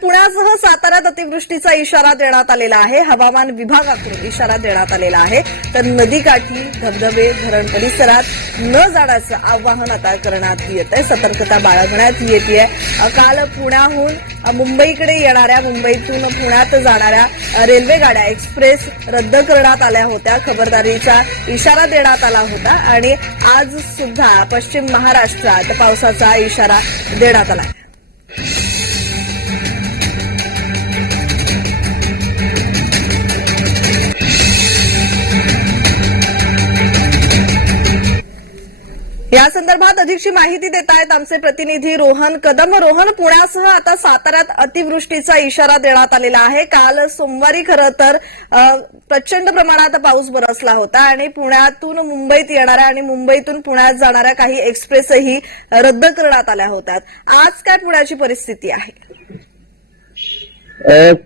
पुण्यासह साताऱ्यात अतिवृष्टीचा इशारा देण्यात आलेला आहे. हवामान विभागाकडून इशारा देण्यात आलेला आहे. तर नदीकाठी धबधबे धरण परिसरात न जाण्याचं आवाहन आता करण्यात येत आहे. सतर्कता बाळगण्यात येत आहे. काल पुण्याहून मुंबईकडे येणाऱ्या मुंबईतून पुण्यात जाणाऱ्या रेल्वेगाड्या रेल्वे गाड्या एक्सप्रेस रद्द करण्यात आल्या होत्या. खबरदारीचा इशारा देण्यात आला होता आणि आज सुद्धा पश्चिम महाराष्ट्रात पावसाचा इशारा देण्यात आला या संदर्भात अधिकची माहिती देत आहेत आमचे प्रतिनिधी रोहन कदम. रोहन पुण्यासह आता साताऱ्यात अतिवृष्टीचा इशारा देण्यात आलेला आहे. काल सोमवारी खरं तर प्रचंड प्रमाणात पाऊस बरसला होता आणि पुण्यातून मुंबईत येणाऱ्या आणि मुंबईतून पुण्यात जाणाऱ्या काही एक्सप्रेसही रद्द करण्यात आल्या होत्या आज काय पुण्याची परिस्थिती आहे?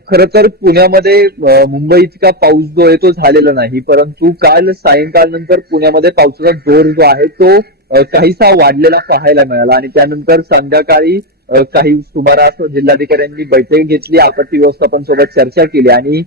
खर तर पुण्यामध्ये मुंबई इतका पाऊस जो आहे तो झालेला नाही. परंतु काल सायंकाळ नंतर पुण्यामध्ये पावसाचा जोर जो आहे तो काहीसा वाढलेला पाहायला मिळाला. आणि त्यानंतर संध्याकाळी काही सुमारास जिल्हाधिकाऱ्यांनी बैठक घेतली आपत्ती व्यवस्थापन सोबत चर्चा केली. आणि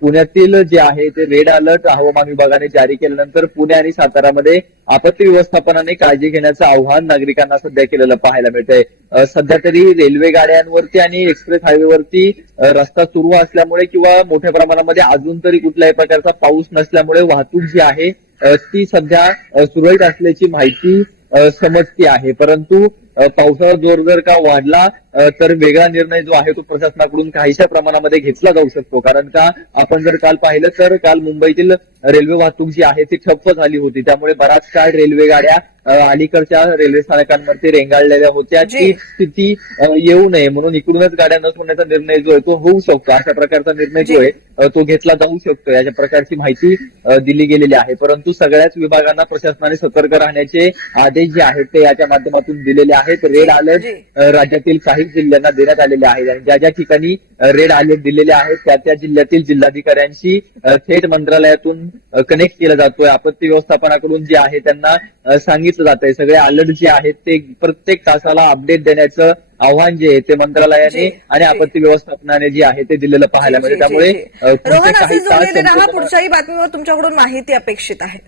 पुण्यातील जे आहे ते रेड अलर्ट हवामान विभागाने जारी केल्यानंतर पुणे आणि सातारामध्ये आपत्ती व्यवस्थापनाने काळजी घेण्याचं आव्हान नागरिकांना सध्या केलेलं पाहायला मिळतंय. सध्या तरी रेल्वे गाड्यांवरती आणि एक्सप्रेस हायवेवरती रस्ता सुरू असल्यामुळे किंवा मोठ्या प्रमाणामध्ये अजून तरी कुठल्याही प्रकारचा पाऊस नसल्यामुळे वाहतूक जी आहे ती सध्या सुरळीत असल्याची माहिती समजते समजती आहे. परंतु पावसाचा जोर जर का वाढला तर वेगळा निर्णय जो आहे तो प्रशासनाकडून काहीशा प्रमाणामध्ये घेतला जाऊ शकतो. कारण का आपण जर काल पाहिलं तर काल मुंबईतील रेल्वे वाहतूक जी आहे ती ठप्प झाली होती. त्यामुळे बराच काळ रेल्वे गाड्या अलीकडच्या रेल्वे स्थानकांवरती रेंगाळलेल्या होत्या. ती स्थिती येऊ नये म्हणून इकडूनच गाड्या न सोडण्याचा निर्णय जो आहे तो होऊ शकतो. अशा प्रकारचा निर्णय जो. आहे तो घेतला जाऊ शकतो. अशा प्रकारची माहिती दिली गेलेली आहे. परंतु सगळ्याच विभागांना प्रशासनाने सतर्क राहण्याचे आदेश जे आहेत ते याच्या माध्यमातून दिलेले आहेत. रेड अलर्ट राज्यातील काही जिल्ह्यांना देण्यात आलेले आहेत आणि ज्या ज्या ठिकाणी रेड अलर्ट दिलेले आहेत त्या त्या जिल्ह्यातील जिल्हाधिकाऱ्यांशी थेट मंत्रालयातून कनेक्ट केला जातोय. आपत्ती व्यवस्थापनाकडून जे आहे त्यांना सांगितलं जात आहे सगळे अलर्ट जे आहेत ते प्रत्येक तासाला अपडेट देण्याचं आव्हान जे आहे ते मंत्रालयाने आणि. आपत्ती व्यवस्थापनाने जे आहे ते दिलेलं पाहायला जी, त्यामुळे पुढच्याही बातमीवर तुमच्याकडून माहिती अपेक्षित आहे.